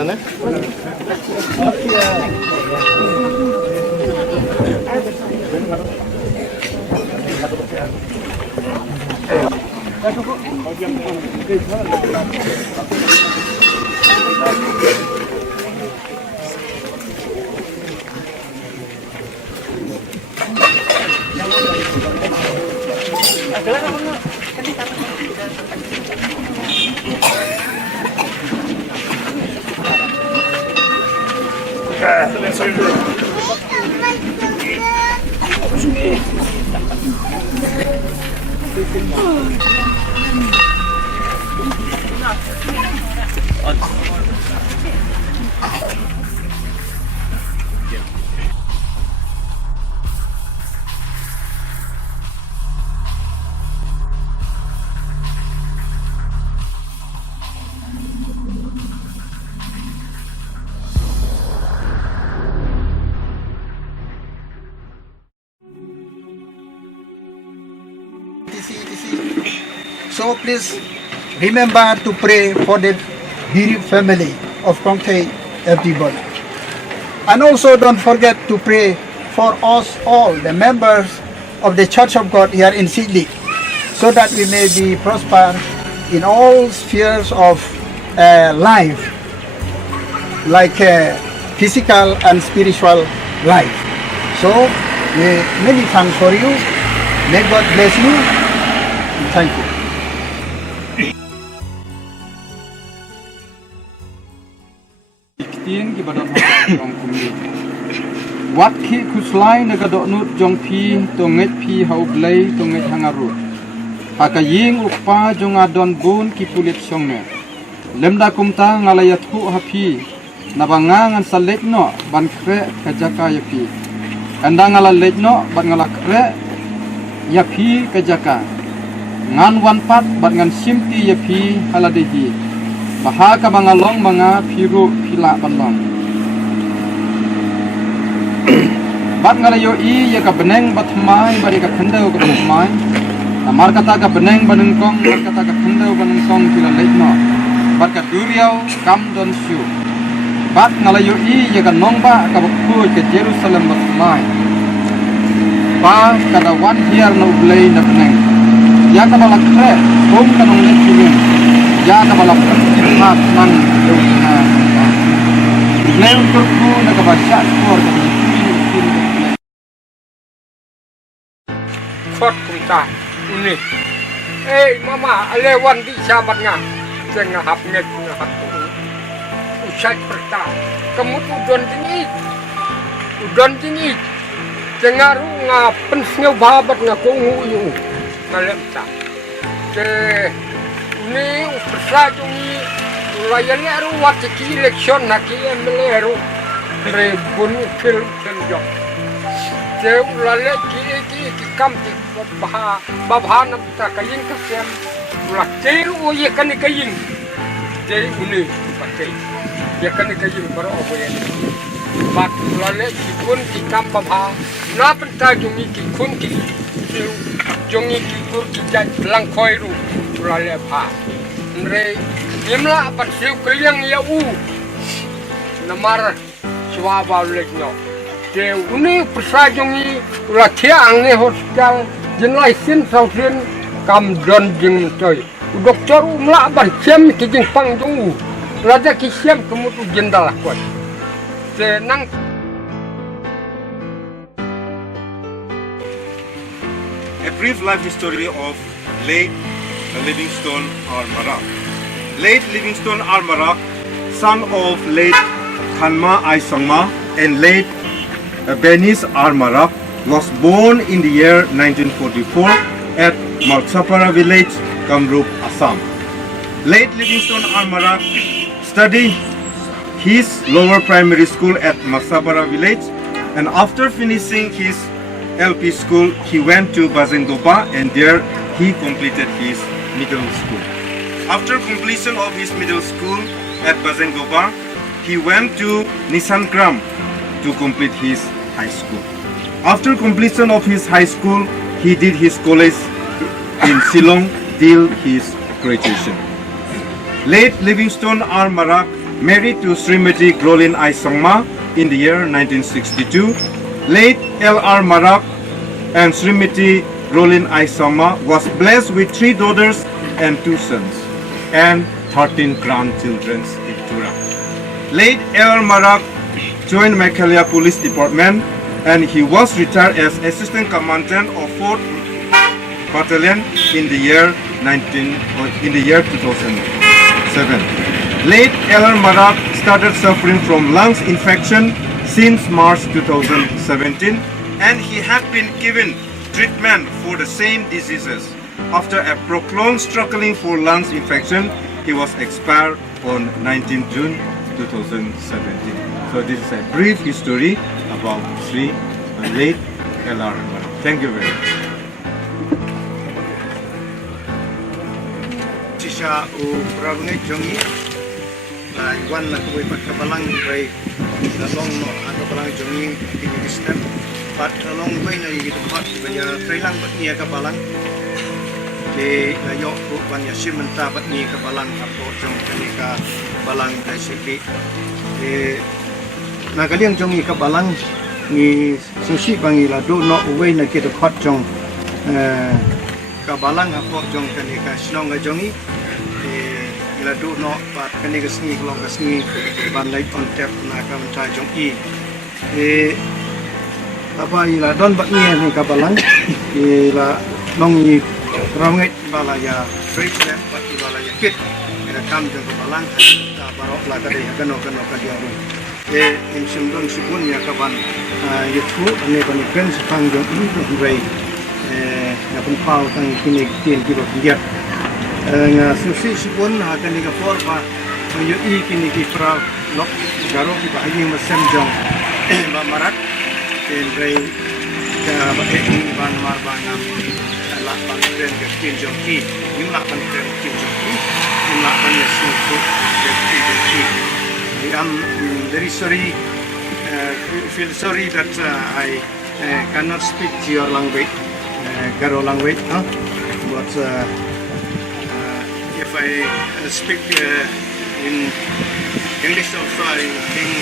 sana. So please remember to pray for the bereaved family of Kongte everybody. And also don't forget to pray for us all, the members of the Church of God here in Sydney, so that we may be prosper in all spheres of life, like physical and spiritual life. So many thanks for you. May God bless you. Thank you. Ki badon hong kumi wat khi khuslai na gadok nut jong phi tonget phi hau blai tonget hangaru hakaying ukpa jong adon bun ki pulit songne lemda kumta ngalaya thu hapi nabanga ngan salek no ban kre kajaka yapi anda ngala lek no ban ngala kre yapi kajaka ngan wan pat ban ngan simti yapi haladehi Baha ka mga long mga piru pila banlong. Bat ngalayo ya ka beneng bat mai bari ka khandau ka mai. Amar kata ka beneng banengkong bat kata ka khandau banengkong pila leitno. Bat ka duriau kam don shu. Bat ngalayo ya ka nongba ka bakku ke Jerusalem bat mai. Ba kada wan hiar no blay na beneng. Ya ka balak kre hom ka nong let kiwin. Ya ka balak hak nang dona Leo turku na kabasya ko Khot kumta ini mama alewan di sabat nga tengah hap net nga hap usai perta kamu udon tinggi tengah ru nga pensnya babat nga kungu yu ngalemta ke ini persaju ni ulayan eru watiki election naki emeleru rebun fil jok je ulale ki kamti babha namta kayin kasem ulah ceru oye kan kayin je uni pakai ya kan kayin baro oye bat ulale ki kun ki kam babha na penta jungi ki kun ki jungi ki kur ki jan langkoi ru ulale pha Nre nimla pat siu keliang ya namar swaba lekno te uni persajungi ula thiang ne hospital jenlai sin sausin kam don jing toy doktor umla ban chem ki jing pang jung raja ki sem kemutu jendal kwat te nang A brief life history of late Livingstone R Marak. Late Livingstone R Marak, son of late Khanma Aisangma and late Bernice R Marak, was born in the year 1944 at Malsapara village, Kamrup, Assam. Late Livingstone R. Marak studied his lower primary school at Masabara village, and after finishing his LP school, he went to Bazengoba, and there he completed his middle school. After completion of his middle school at Bazengoba, he went to Nisankram to complete his high school. After completion of his high school, he did his college in Shillong till his graduation. Late Livingstone R. Marak married to Srimati Grolin I. Sangma in the year 1962. Late L R Marak and Srimati Grolin I. Sangma was blessed with 3 daughters and 2 sons and 13 grandchildren in Tura. Late L R Marak joined Meghalaya Police Department, and he was retired as Assistant Commandant of 4th Battalion in the year 2007. Late L R Marak started suffering from lungs infection since March 2017, and he had been given treatment for the same diseases. After a prolonged struggling for lungs infection, he was expired on 19 June 2017. So this is a brief history about late L R Marak. Thank you very much. Sisa u pragungai jongi la iwan la kubai pat kabalang bai la long no kabalang jongi ini distan pat long bai na yi tempat banya trailang pat ni kabalang de la yo ku banya simenta pat ni kabalang apo jong kanika balang dai sipi na kaliang jongi kabalang ni sushi bangi la do no uwei na kita pat jong kabalang apo jong kanika snong jongi ila do no pat kanika sngi long sngi ban lai on tap na kam ta jong apa ila don bat ni kabalang ila long ni rangai balaya street lamp pat balaya kit ila kam jong kabalang ta barok la kadai kano kadiaru in sumdong subun ya kaban yuthu ane ban pen sepang jong rai na pun pau tang kini tin ki dia nga susi subun ha kan ni ka for pa yo kini ki pra lok garo ki ba yin masem jong ba marak ten rai ka ba ban mar ba ngam la ban ten ke tin jong ki nim la ban ten tin jong ki nim la ban ya su ko ke tin jong ki I'm very sorry, feel sorry that I cannot speak your language, Garo language, huh? But if I speak in English also, I think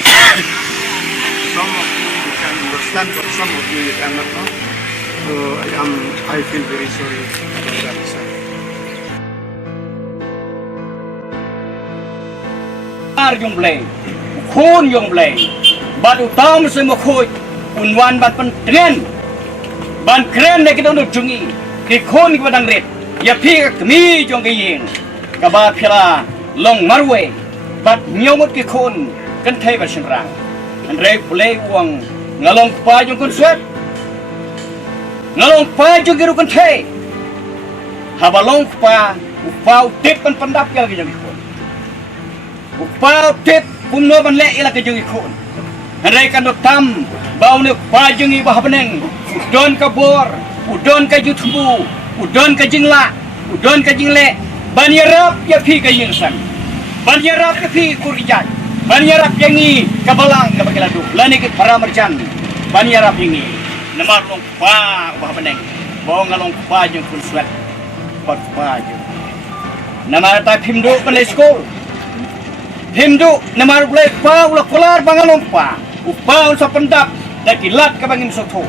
some of you can understand, but some of you cannot. Huh? So I feel very sorry about that. Yung blay, khôn yung blay, bát utam se mo khôi, unwan bát ban kren này cái đó được chung ý, cái khôn cái badang red, ya phi cái mi trong cái yeng, cái bát phila long marwe, bát nhiều một cái khôn, cần thay bát sinh rang, anh rey blay uang, ngalong pa yung con sweat, ngalong pa yung cái con thay, habalong pa, upau tip pan pandap cái yang khôn. Upau tip pumno ban le ila ke jungi khon rai kan tam bau ne pa jungi bah beneng udon ka bor udon ka jutbu udon ka jingla udon ka jingle ban yarap ya phi ka yingsan ban yarap ka phi kurijat ban yarap yangi ka balang ka bakila du lani ke paramarjan ban yarap yangi namar long pa bah beneng bau ngalong pa jung kun swat pat pa jung namar ta phimdu kan le school Hindu namar boleh pau la kolar bangalong pa upau sa pendap dakilat ka bangim soto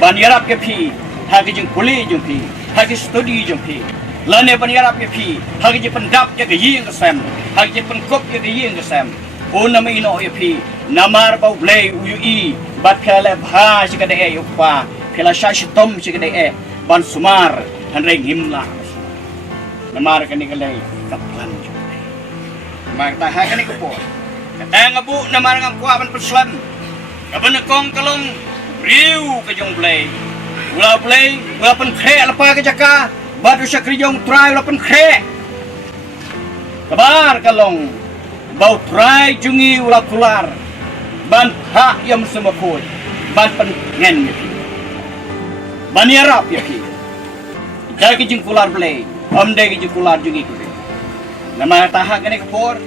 ban yarap ke phi hagi jing kuli jung phi hagi studi jung phi lane ban yarap ke phi hagi jing pendap ya ke ying ke sam hagi jing penkop ya ke ying ke sam nama ino ya phi namar bau boleh ui bat kala bha sikade e upa kala shashitom sikade e ban sumar han reng himla namar kan nikalai kaplan Mak tak hai kan ikut. Kata ngabu nama orang kuaban perslam. Kapan kong kalong riu ke jong play. Ula pen kre lepa ke jaka. Batu syakri jong try ula pen kre. kabar kalong bau try jungi ulah kular ban hak yang semua koi ban pengen ya pi ban yarap ya pi dah kijing kular play dai kijing kular jungi ku nama tahak kene kapor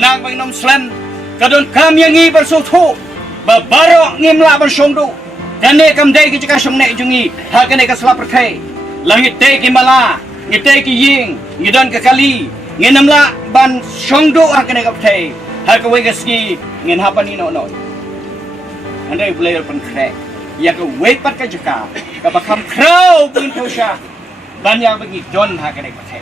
nang bang nom slam kadon kam yang ngi bersutu babarok ngimla bersongdu kane kam dai kijing kasong nek jungi hak kene kaslap perkai langit te kimala ngite ki ying ngidon ke kali nginamla ban songdo hakane kapte hakawe gaski ngin hapan ino no andai player pen crack ya ke wepat ka jaka ka bakam crow pun tosha ban ya bagi don hakane kapte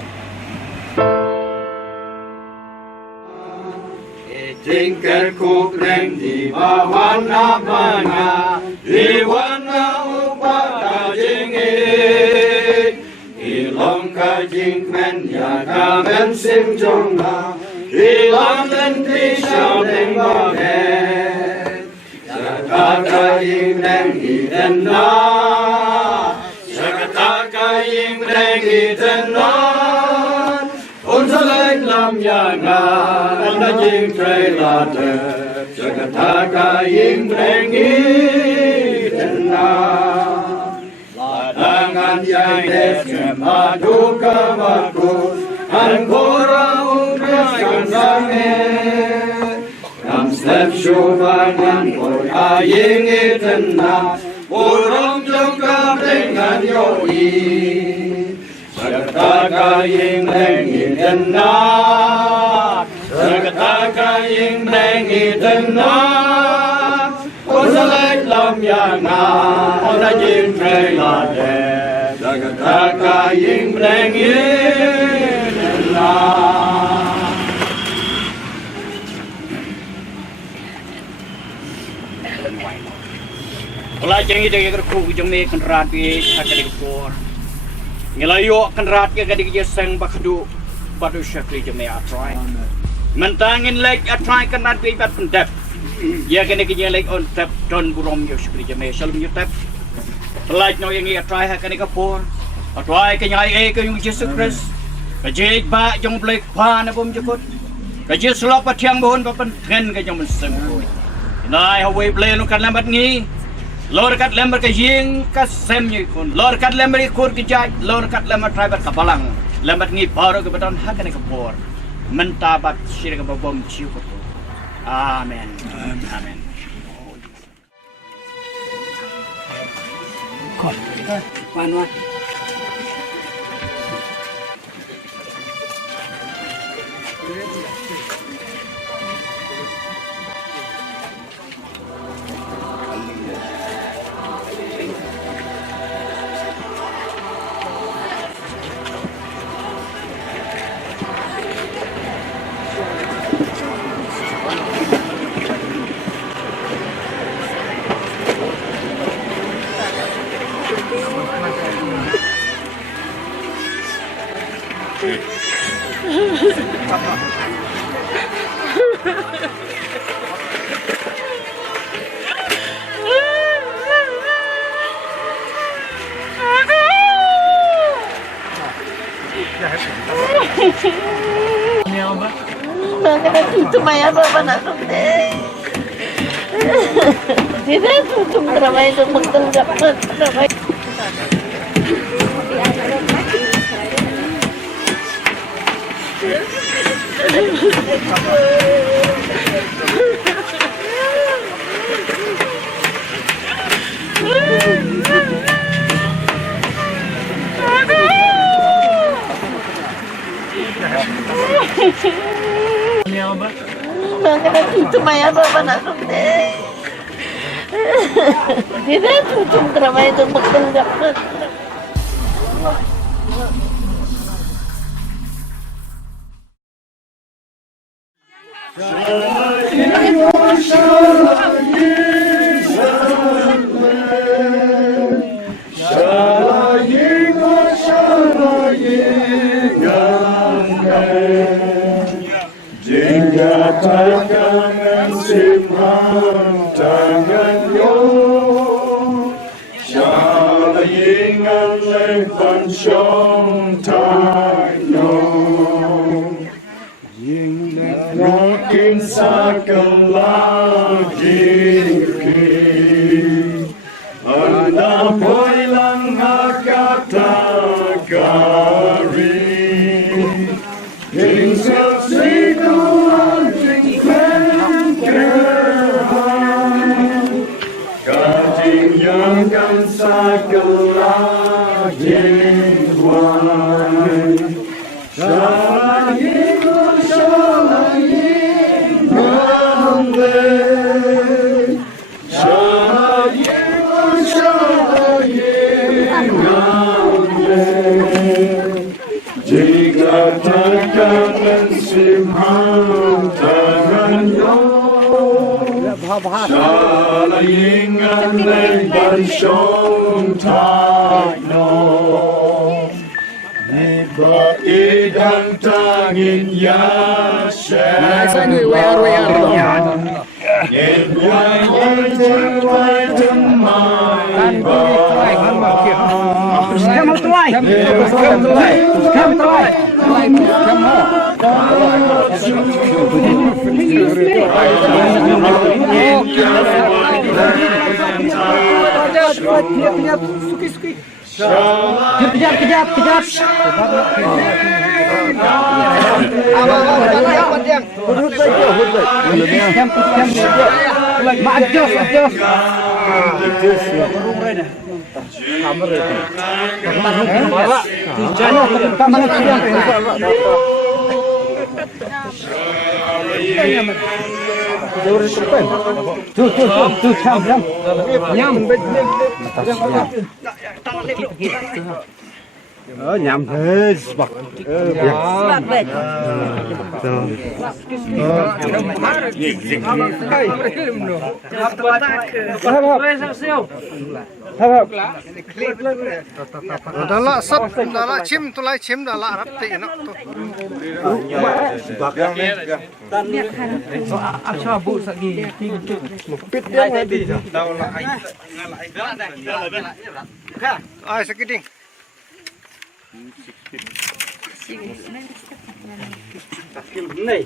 Tingkar kukreng di bawah namanya di warna upaka jingit ilong kajing men ya kamen sim jongna ilong lenti xiao deng baget Jaga kaying deng iden na Jaga kaying deng iden na Unsa lain lam yanga Anda jing tray lade Jaga kaying deng iden na Ladangan yang desnya madu kamaku An kora umraskan sange Nam step syubangan kor aying itena Burung juga dengan yoi Serta kaying lengi dena Serta kaying lengi dena Unsalek lam yanga Ona jing tray lade Serta kaying lengi dena Ola jangi dagi kerku jome kenrat bi hakade kupor ngelayo kenrat ke gadi je sang bakdu batu syakli jome atrai mentangin lek atrai kenrat bi bat pendap ya kene ke lek on tap don burom yo syakli jome salum yo tap pelaj no yang atrai hakade kupor atrai ke nyai ke yung Jesus Christ ke je ba jong blek pa na bom jekot ke je selop pathiang bon ba pen gen ke jong seng koi nai hawe ble no kan lambat ngi Lor kat lembar ke ying ka sem ye kun lor kat lembar ikur ke jaj lor kat lembar tribat ka balang lembar ngi baro ke badon hakane ka por mentabat sir ka bom ciu ko amen amen kon panwan Tumaya baba na deh. Tidak tutup ramai itu menganggap ramai. Tumaya baba na deh. Tidak tutup ramai itu menganggap King Sakalagi Anda poilang hakatagari King Sakalagi Kajing yang kan sakalagi wai jika takkan simpan tangannya salingan lebar syontakno Niba idang tangin yasya Ngedway wajaway temay Kejap. Nhắm thế bạc đó là sắp đó là chim tôi lấy chim đó là rất tị nó cho vụ sợ gì biết tiếng đi đâu là ai sẽ cái đinh này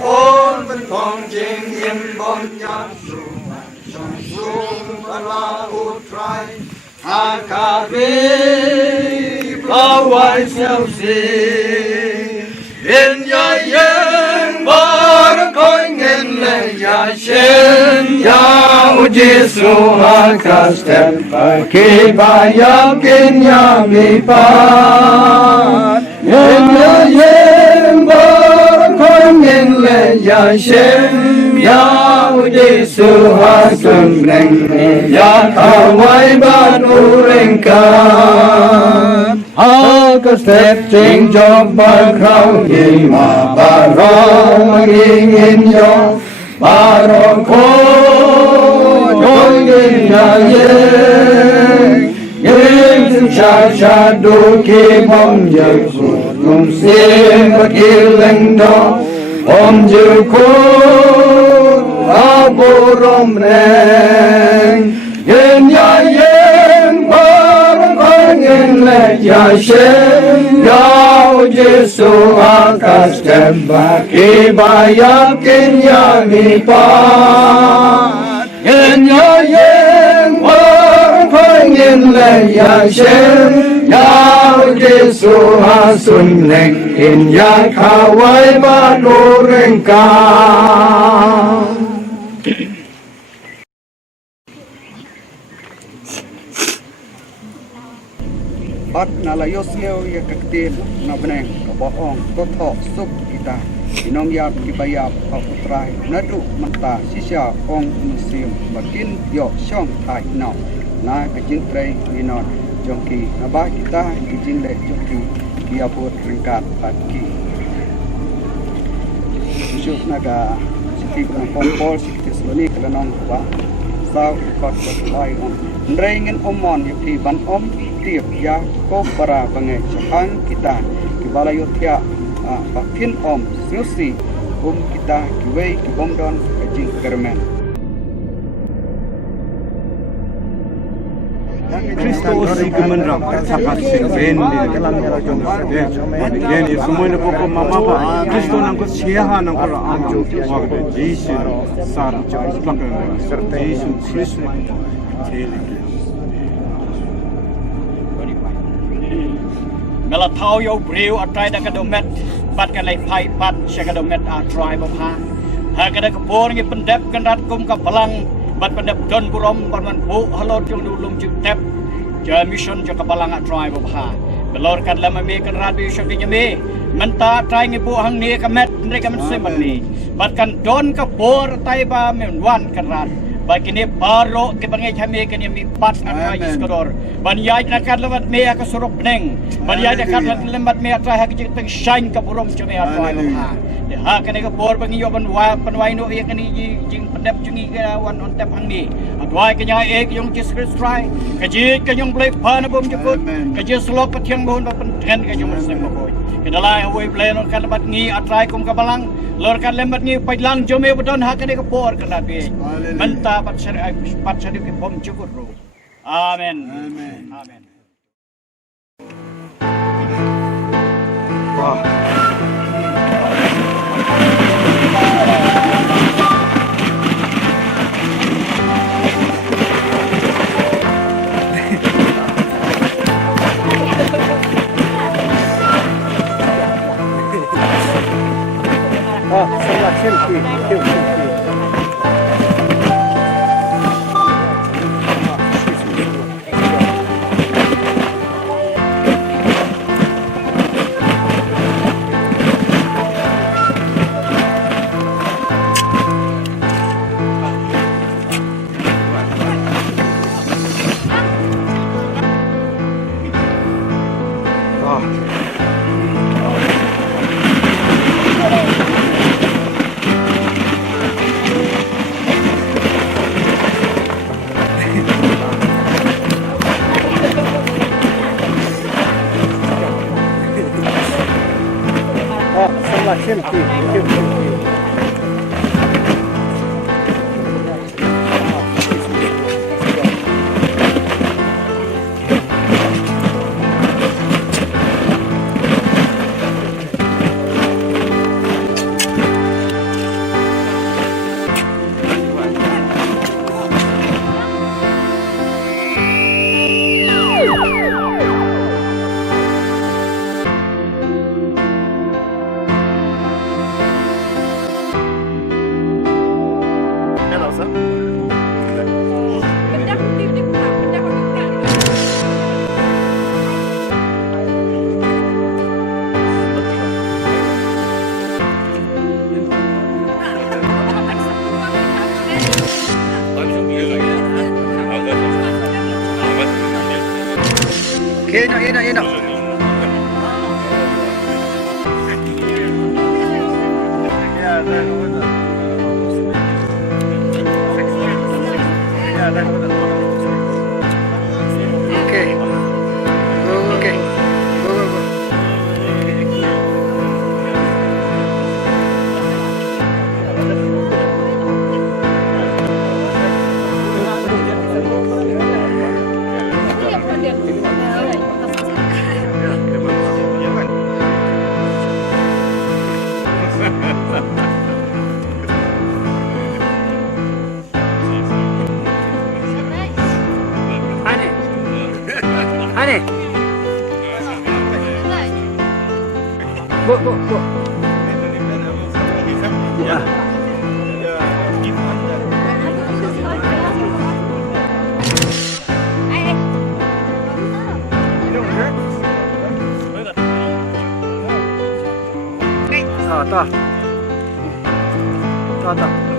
ôn bên con trên yên bon nhát sung la u trai ha ca vi bao vài xeo xì in ya yen ba coi ngên lệ ya shen ya u Giêsu ha ca stem pa ki ba ya kin ya mi pa in ya yen ba con nhìn lệ ya shen ya u Giêsu ha sum neng ya ta wai ba nu reng ka ha ka step ching job ba khao ye ma ba ro ma ngin yo ba ro ko noi ngin ya ye ngin cha du ki bom ye su lum sim ba ki leng do om ju ko aborom neng yen ya yen bar ko ngin le ya shen ya Giêsu akas temba ki ba ya kin ya mi pa yen ya yen bar ko ngin le ya shen ya Giêsu ha sun neng in ya khawai ba do reng ka bắt na la yosio ya kaktin na beneng ka bohong ko tho sup kita inong ya ki bayap ka utrai na du manta sisya ong musim bakin yo shong thai no na ka jin trei ni non jongki naba kita izin le jongki dia buat ringkat pagi ujuk naga sikit nak kompol sikit seloni kelenong ba sau kot lai on ndrengen omon yuki ban om tiap ya ko para bangai jahang kita kibala yotia pakin om susi kita kiwei kibomdon kajing kermen Kristus kemenrang sakat sen again is semua nak pokok mama ba Kristus nang ko siha nang ko am wagde Jesus sar serta Jesus Kristus Mela thau yo breu atrai da kadomet bat kan lai pai pat shakadomet atrai ba pha ha kada ko por ngi pendep kan rat kum ka palang bat pendep don burom ban bu halo jung lum ju tep ja mission jo ka palang atrai ba pha belor kan lama me kan rat bi shok ni me menta trai ngi bu hang ni ka met ni ka men semat ni bat kan don ka por tai ba men wan kan rat bagi ni baro ke bangai kami ke ni pat atrai iskodor ban yai nakat lemat me ka surup neng ban yai nakat lemat me atrai ha ke teng shine ka burom jo me atrai ba pha ha kene ka por bangi yo ban wa panwai no ye kani jing pendep jungi ka wan on tep hang ni atwai ka nya ek yong Jesus Christ try ka ji ka yong blai pa na bom jeput ka ji slop pathiang mohon ba pen ten ka yong sem ba koi ke dalai hoi blai on kan bat ngi atrai kum ka balang lor kan lemat ngi pailang jo me bodon ha kene ka por ka labi menta pat sari ke bom jukut ro amen amen Enak. Okay. Okay. Go. Ane. Go. Ya. Ta.